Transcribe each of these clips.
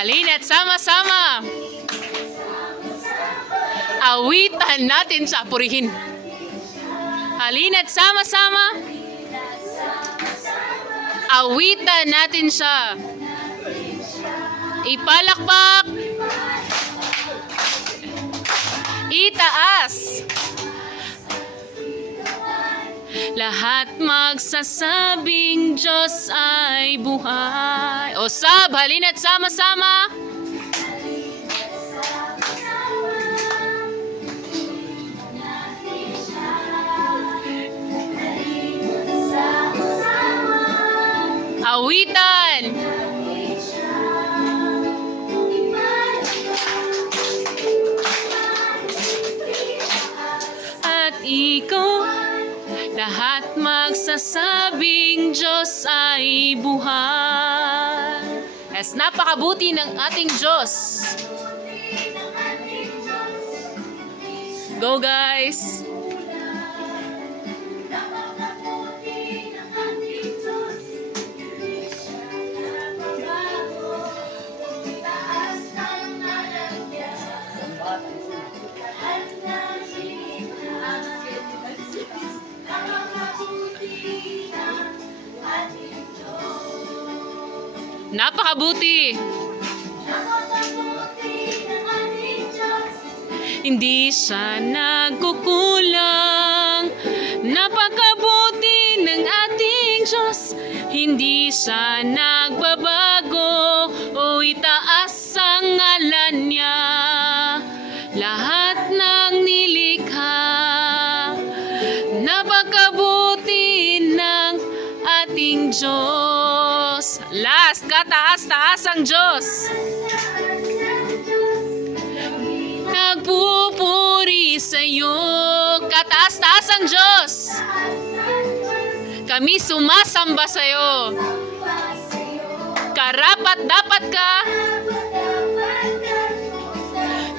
Halina't sama-sama. Awitan natin sa purihin. Halina't sama-sama. Awitan natin siya. Ipalakpak. Itaas. Lahat magsasabing Diyos ay buhay. O sab, halina't sama-sama. Awitan. At ikaw, lahat magsasabing Diyos ay buhay. Yes, napakabuti ng ating Diyos. Go guys! Napakabuti. Hindi siya nagkukulang. Napakabuti ng ating Diyos. Hindi siya nagbabago. O itaas ang ngalan niya. Lahat ng nilikha. Napakabuti ng ating Diyos. Last, kataas-taas ang Diyos. Nagpupuri sa'yo. Kataas-taas ang Diyos. Kami sumasamba sa'yo. Karapat-dapat ka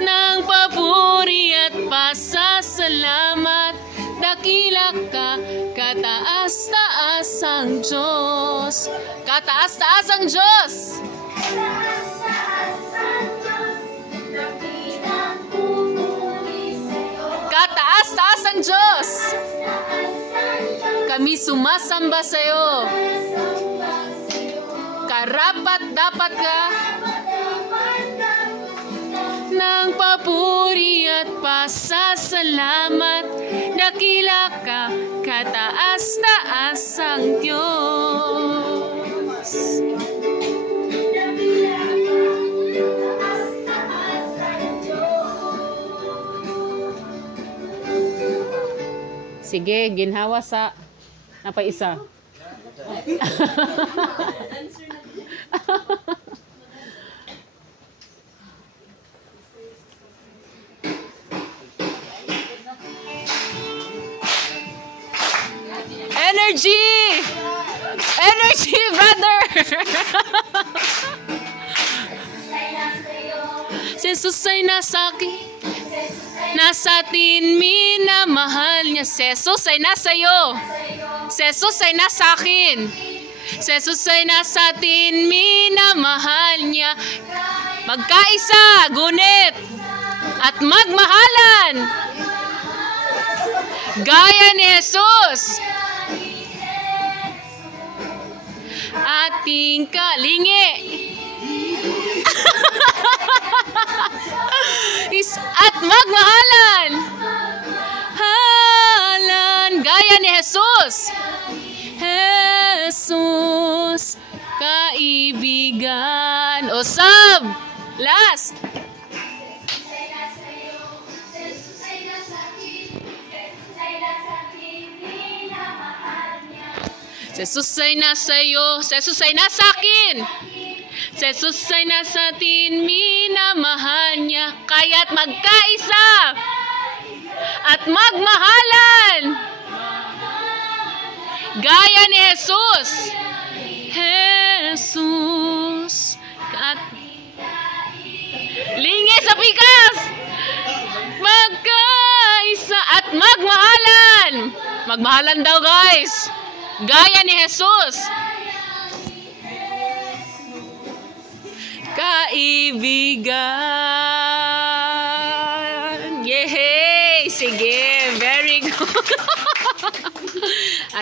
ng papuri at pasasalamat. Dakila ka, kataas-taas ang Diyos. Kataas-taas ang Diyos. Kataas-taas ang Diyos. Kami sumasamba sa'yo. Karapat-dapat ka ng papuri at pasasalamat. Dakila ka, kataas-taas ang Diyos. Sige, ginhawa sa napaisa. Energy! Energy, brother! Si Jesus ay nasa akin, nasa atin, minamahal niya. Si Jesus ay nasa iyo. Si Jesus ay nasa akin. Si Jesus ay nasa atin, minamahal niya. Magkaisa, gunit, at magmahalan. Gaya ni Jesus. Ating kalingi. At magmahalan. Halan. Gaya ni Jesus. Jesus. Kaibigan. O sab. Last. Jesus ay nasa iyo, Jesus ay nasa akin. Jesus ay nasa atin, minamahal niya. Kaya't magkaisa at magmahalan. Gaya ni Jesus. Jesus. Lingi sa pikas. Magkaisa at magmahalan. Magmahalan daw guys. Gaya ni Jesus. kaibigan. Yehey! Sige, very good.